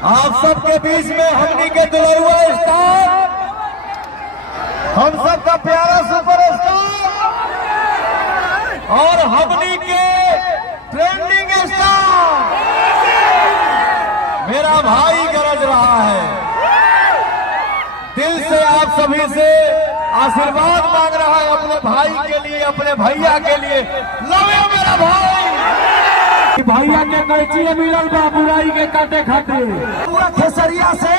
आप सबके बीच में हमनी के दुलरुआ स्टार, हम सबका प्यारा सुपरस्टार और हमनी के ट्रेंडिंग स्टार मेरा भाई गरज रहा है। दिल से आप सभी से आशीर्वाद मांग रहा है अपने भाई के लिए, अपने भैया के लिए। लव यू मेरा भाई। भैया के कैची मिलल बा बुराई के काटे खाते पूरा खेसरिया से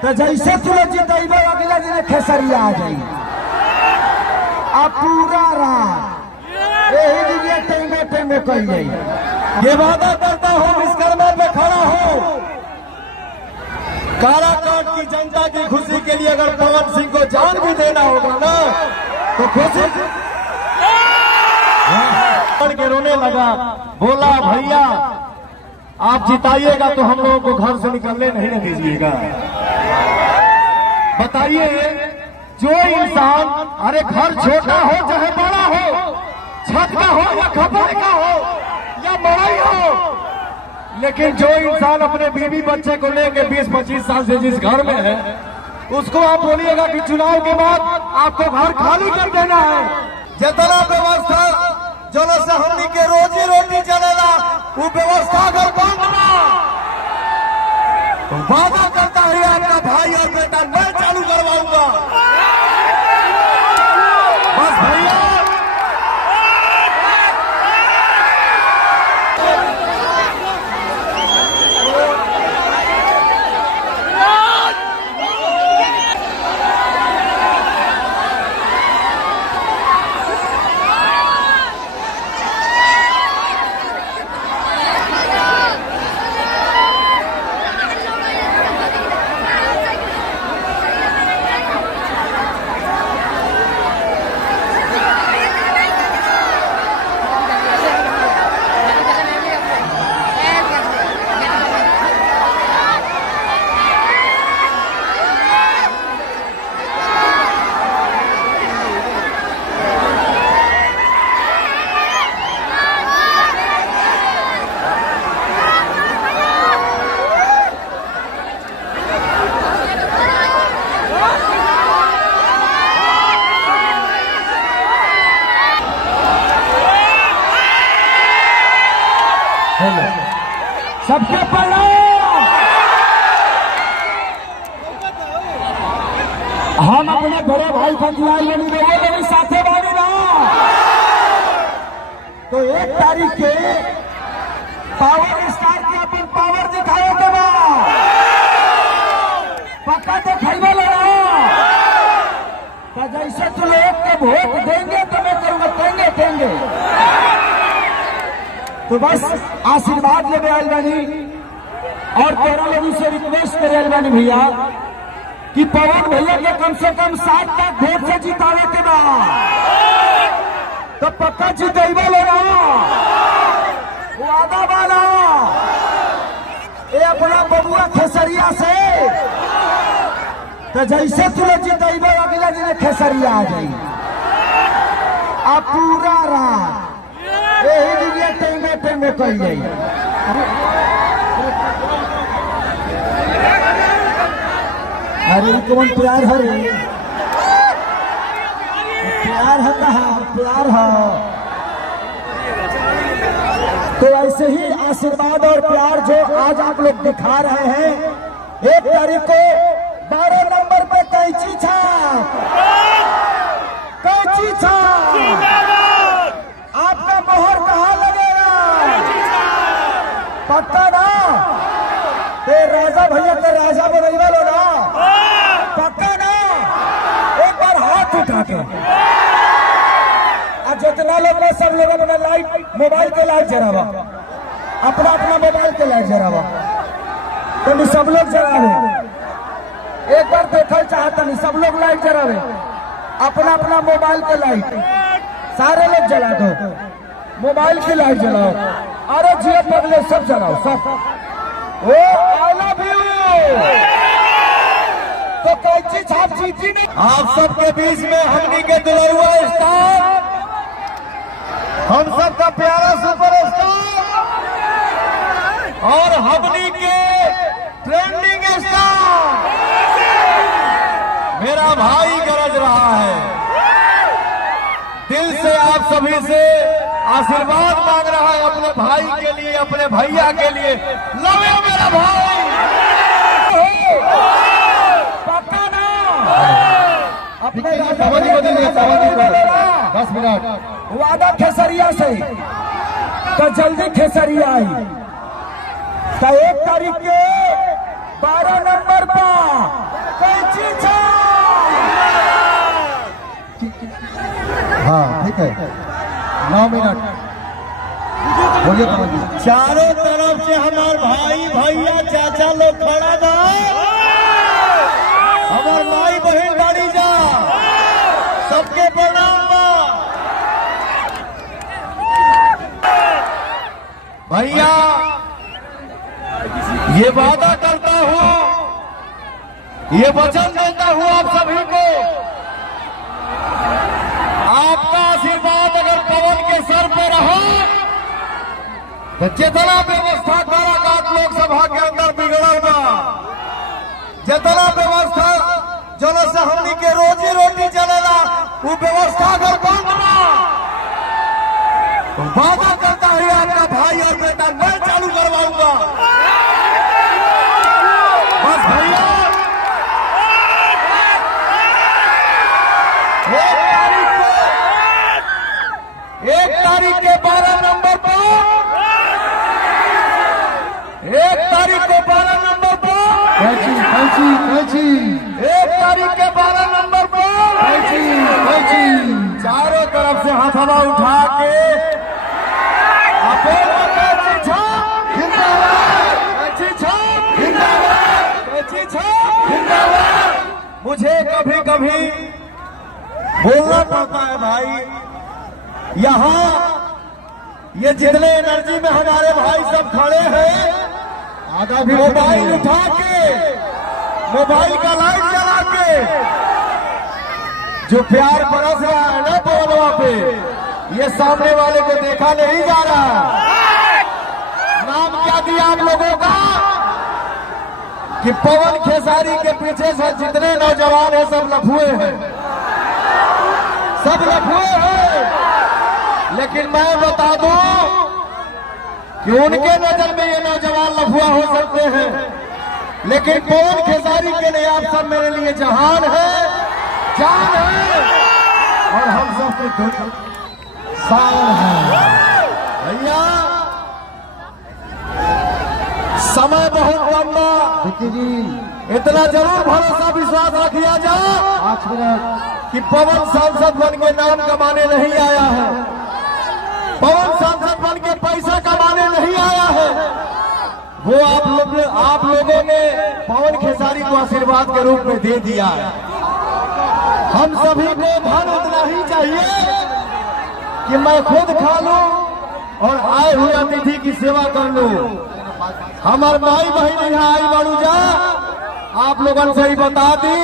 तो जैसे तुले जीतेब अगला दिन खेसरिया आ जाई। अब पूरा रात यही दिन टेंगे टेंगे कही जाई। ये वादा करता हूँ विश्वकर्मा में खड़ा हूँ, काराकाट की जनता की खुशी के लिए अगर पवन सिंह को जान भी देना होगा ना तो खुशी के रोने लगा, बोला भैया आप जिताइएगा तो हम लोगों को घर से निकलने नहीं न दीजिएगा। बताइए जो इंसान, अरे घर छोटा हो चाहे बड़ा हो, छत का हो या खपड़े का हो या बड़ाई हो, लेकिन जो इंसान अपने बीवी बच्चे को लेकर 20-25 साल से जिस घर में है उसको आप बोलिएगा कि चुनाव के बाद आपको घर खाली कर देना है। जितना व्यवस्था जनो से हमनी के रोजी रोटी चलेला वो व्यवस्था अगर बंद ना, वादा करता है आपका भाई और बेटा मैं चालू करवाऊंगा। बस भैया सबके पहले हम अपने बड़े भाई बंधुआई मेरे साथे बानी ना तो 1 तारीख के पावर स्टार के अपन पावर दिखाए के बाद पक्का दिखाइबे लगा तो जैसे तू लोग के वोट देंगे तो मैं करूंगा देंगे तो बस आशीर्वाद लेने आयल बानी और तेरा लोगों से रिक्वेस्ट करे आयल बानी भैया कि पवन भैया के कम से कम 7 लाख वोट से जितावे के बाद तो पक्का जितेबे लेना वादा वाला ये अपना बबुआ खेसरिया से तो जैसे तू लोग जितेब अगला दिन खेसरिया आ जाई। अब पूरा रात यही दिन टेंगे टेंगे कही जाई। अरे कौन प्यार है रे, प्यार है कहा प्यार है। तो ऐसे ही आशीर्वाद और प्यार जो आज आप लोग दिखा रहे हैं, 1 तारीख को 12 नंबर पे कैंची छाप आपका मोहर कहाँ लगेगा पक्का ना? ते राजा भैया के राजा बनैबा लो ना पक्का ना? एक बार हाथ उठा के आज जितना लोग ने सब लोग अपना लाइट मोबाइल के लाइट जरावा, अपना मोबाइल के लाइट जरावा तो सब लोग जरावे। एक बार देखल चाहता नहीं सब लोग लाइट जरावे, अपना मोबाइल के लाइट सारे लोग जला दो, मोबाइल की लाइट जलाओ। अरे जियो पगले सब जलाओ सब। ओ आई लव यू। तो कैची छाप जीती नहीं। आप सबके बीच में हमनी के दुलरुआ स्टार, हम सबका प्यारा सुपरस्टार और हमनी के ट्रेंडिंग स्टार मेरा भाई गरज रहा है। दिल से आप सभी से आशीर्वाद मांग रहा है अपने भाई के लिए, अपने भैया के लिए। लव यू मेरा भाई। पक्का ना अपने सावधी को दीजिए, सावधी को 10 मिनट। वादा खेसरिया से तो जल्दी खेसरिया आई तो 1 तारीख के 12 नंबर पर कैची छा। हाँ ठीक है, 9 मिनट बोलिए कमल जी। चारों तरफ से हमारे भाई भैया चाचा लोग खड़ा था, हमार माई बहन बाड़ी जा, सबके प्रणाम बा। भैया ये वादा करता हूँ, ये वचन देता हूँ आप सभी को, आपका आशीर्वाद अगर पवन के सर पे रहा तो जितना व्यवस्था काराकाट लोकसभा के अंदर बिगड़ल बा, जितना व्यवस्था जल से हमनी के रोजी रोटी चलेला, वो व्यवस्था अगर बंद बा तो वादा करता है आपका भाई और बेटा मैं चालू करवाऊंगा। बस भैया 1 तारीख के 12 नंबर पर 1 तारीख को 12 नंबर पर 1 तारीख के 12 नंबर पर चारों तरफ से हथवा उठा के मुझे कभी कभी बोलना पड़ता है भाई। यहाँ ये जितने एनर्जी में हमारे भाई सब खड़े हैं, आधा भी मोबाइल उठा के, मोबाइल का लाइट जला के जो प्यार बरस रहा है ना पवनवा पे, ये सामने वाले को देखा नहीं जा रहा। नाम क्या दिया आप लोगों का कि पवन खेसारी के पीछे से जितने नौजवान हैं सब लफुए हैं, सब लफुए हैं। लेकिन मैं बता दूं कि उनके नजर में ये नौजवान लफुआ हो सकते हैं, लेकिन पवन खेसारी के लिए आप सब मेरे लिए जहान है, जान है, और हम सब की शान है। भैया समय बहुत लंबा, इतना जरूर भरोसा विश्वास रखिया जाए कि पवन सांसद बन के नाम कमाने नहीं आया है, पवन सांसद बन के पैसा कमाने नहीं आया है। वो आप लोगों ने पवन खेसारी को आशीर्वाद के रूप में दे दिया है। हम सभी को धन उतना ही चाहिए कि मैं खुद खा लूं और आए हुए अतिथि की सेवा कर लूं। हमारे माई बहन यहाँ आई बाड़ू जा, आप लोगों से ही बता दी,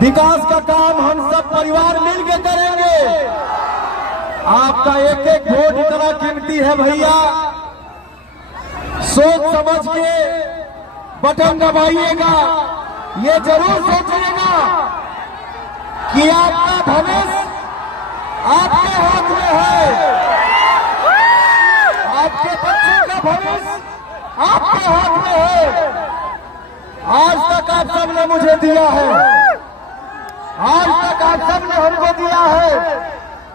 विकास का काम हम सब परिवार मिलके करेंगे। आपका एक एक वोट इतना कीमती है भैया, सोच समझ के बटन दबाइएगा। ये जरूर सोचिएगा कि आपका भविष्य आपके हाथ में है, आपके बच्चों का भविष्य आपके हाथ में है। आज तक आप सबने मुझे दिया है, आज तक आप सबने हमको दिया है,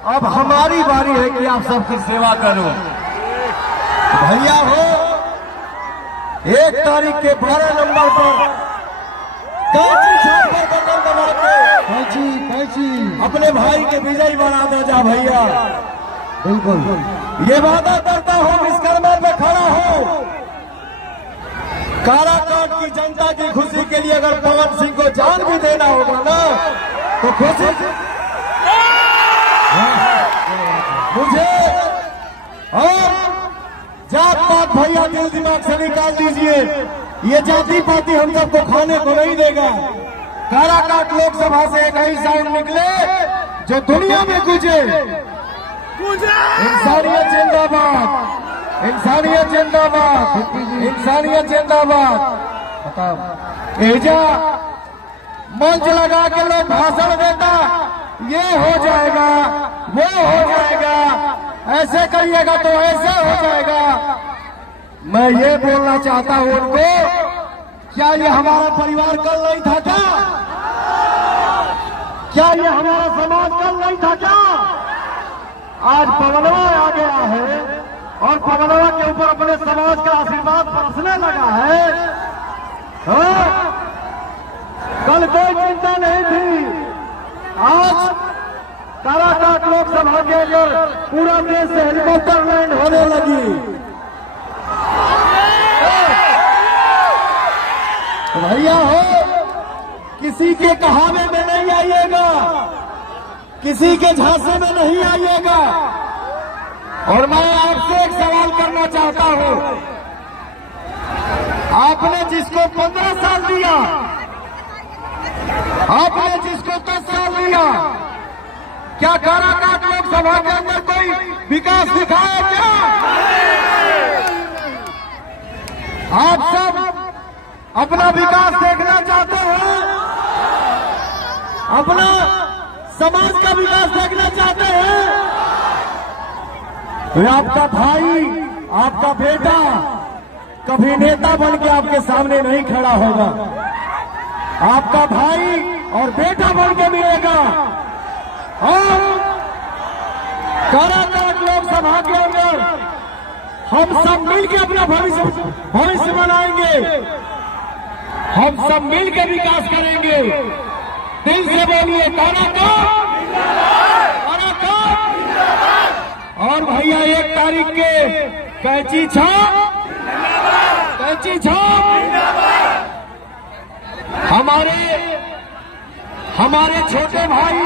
अब हमारी बारी है कि आप सबकी सेवा करो। भैया हो 1 तारीख के 12 नंबर पर कैची छाप पर बटन दबा के अपने भाई के विजयी बना दो जा भैया। बिल्कुल ये वादा करता हूं, विश्वकर्मा में खड़ा हूं। काराकाट की जनता की खुशी के लिए अगर पवन सिंह को जान भी देना होगा ना तो खुशी मुझे, और जात पात भैया दिल दिमाग से निकाल दीजिए। ये जाति पाति हम सबको खाने को नहीं देगा। काराकाट लोकसभा से एक ही साउंड निकले जो दुनिया में गूंजे, इंसानियत जिंदाबाद, इंसानियत जिंदाबाद, इंसानियत जिंदाबाद। बताओ एजा मंच लगा के लोग भाषण देता, ये हो जाएगा, वो हो जाएगा, ऐसे करिएगा तो ऐसे हो जाएगा। मैं ये बोलना चाहता हूं उनको, क्या ये हमारा परिवार कल नहीं था क्या? क्या ये हमारा समाज कल नहीं था क्या? आज पवनवा आ गया है और पवनवा के ऊपर अपने समाज का आशीर्वाद बरसने लगा है। हाँ? कल कोई चिंता नहीं थी, आज काराकाट लोकसभा के अंदर पूरा देश से हेलीकॉप्टर लैंड होने लगी। भैया हो, किसी के कहावे में नहीं आइएगा, किसी के झांसे में नहीं आइएगा। और मैं आपसे एक सवाल करना चाहता हूं, आपने जिसको 15 साल दिया, आपने जिसको 10 साल दिया, क्या काराकाट लोकसभा के अंदर कोई विकास दिखाया क्या? आप सब अपना विकास देखना चाहते हैं, अपना समाज का विकास देखना चाहते हैं। तो आपका भाई, आपका बेटा कभी नेता बन के आपके सामने नहीं खड़ा होगा, आपका भाई और बेटा बन के मिलेगा। और काराकाट लोकसभा के अंदर हम सब मिलकर अपना भविष्य बनाएंगे, हम सब मिलकर विकास करेंगे। दिल से बोलिए काराकाट, काराकाट। और भैया 1 तारीख के कैंची छाप, कैंची छाप। हमारे छोटे भाई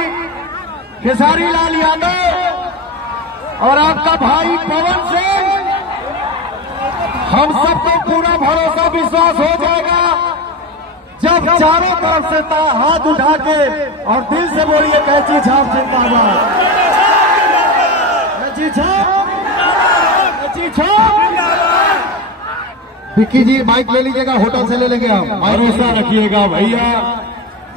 खेसारी लाल यादव और आपका भाई पवन सिंह, हम सबको पूरा भरोसा विश्वास हो जाएगा जब चारों तरफ से हाथ उठा के और दिल से बोलिए कैंची छाप जिंदाबाद, कैंची छाप, कैंची छाप। विक्की जी माइक ले लीजिएगा, होटल से ले लेंगे हम। भरोसा रखिएगा भैया,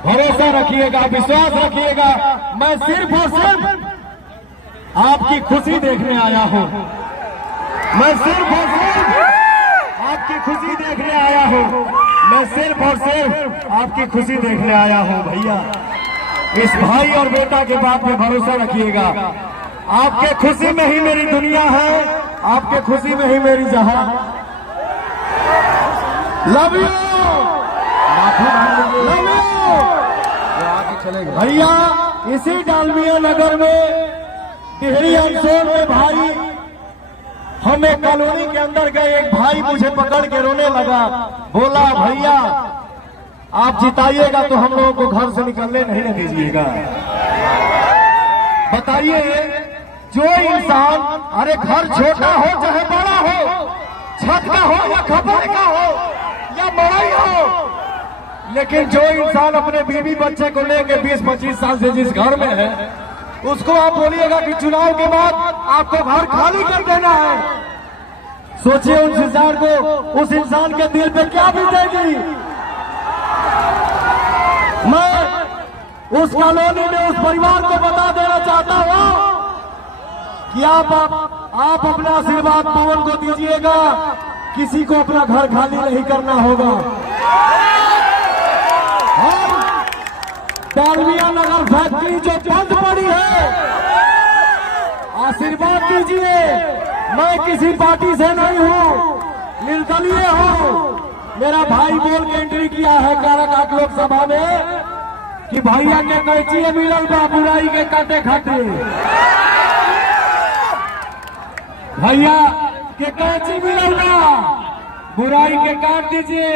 भरोसा रखिएगा, विश्वास रखिएगा। मैं सिर्फ और सिर्फ आपकी खुशी देखने आया हूं, मैं सिर्फ और सिर्फ आपकी खुशी देखने आया हूं, मैं सिर्फ और सिर्फ आपकी खुशी देखने आया हूं। भैया इस भाई और बेटा के बात में भरोसा रखिएगा। आपके खुशी में ही मेरी दुनिया है, आपके खुशी में ही मेरी जहां। Love you, love you. भैया इसी डालमिया नगर में टिहरी अंसोर में भाई, हम एक कॉलोनी के अंदर गए, एक भाई मुझे पकड़ के रोने लगा, बोला भैया आप जिताइएगा तो हम लोगों को घर से निकलने नहीं न दीजिएगा। बताइए, जो इंसान, अरे घर छोटा हो चाहे बड़ा हो, छत का हो या खपड़े का हो या बड़ा हो, लेकिन जो इंसान अपने बीवी बच्चे को लेके 20-25 साल से जिस घर में है, उसको आप बोलिएगा कि चुनाव के बाद आपको घर खाली कर देना है। सोचिए उस इंसान के दिल पे क्या बीतेगी। मैं उस कॉलोनी में उस परिवार को बता देना चाहता हूं कि आप अपना आशीर्वाद पवन को दीजिएगा, किसी को अपना घर खाली नहीं करना होगा। और डालमिया नगर फैक्ट्री जो बंद पड़ी है, आशीर्वाद दीजिए। मैं किसी पार्टी से नहीं हूं, निर्दलीय हूं। मेरा भाई बोल के एंट्री किया है काराकाट लोकसभा में कि भैया के कैंची मिलल बा बुराई के काटे खाते। भैया के कैंची मिलल बा, बुराई के काट दीजिए।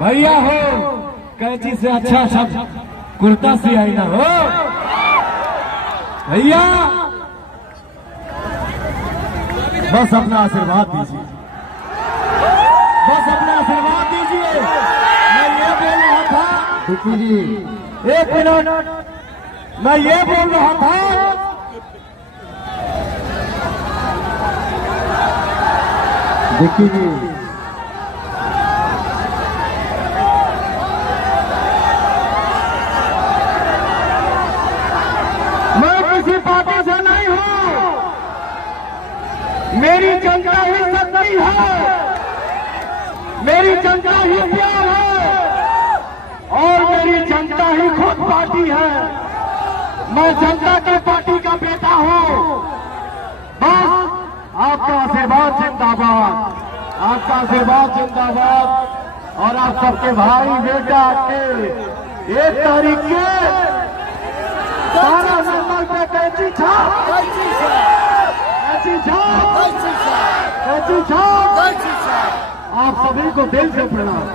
भैया हो, कैंची से अच्छा शब्द कुर्ता से आई ना हो। भैया बस अपना आशीर्वाद दीजिए, बस अपना आशीर्वाद दीजिए। मैं ये बोल रहा था, विक्की जी 1 मिनट, मैं ये बोल रहा था देखिए जी, मैं किसी पार्टी से नहीं हूं, मेरी जनता ही शक्ति है, मेरी जनता ही प्यार है और मेरी जनता ही खुद पार्टी है। मैं जनता के पार्टी का बेटा हूं। बस आपका आशीर्वाद जिंदाबाद, आपका आशीर्वाद जिंदाबाद। और आप सबके भाई बेटा के 1 तारीख के 12 नंबर पे कैची छाप, कैची छाप, कैची छाप। आप सभी को दिल से प्रणाम।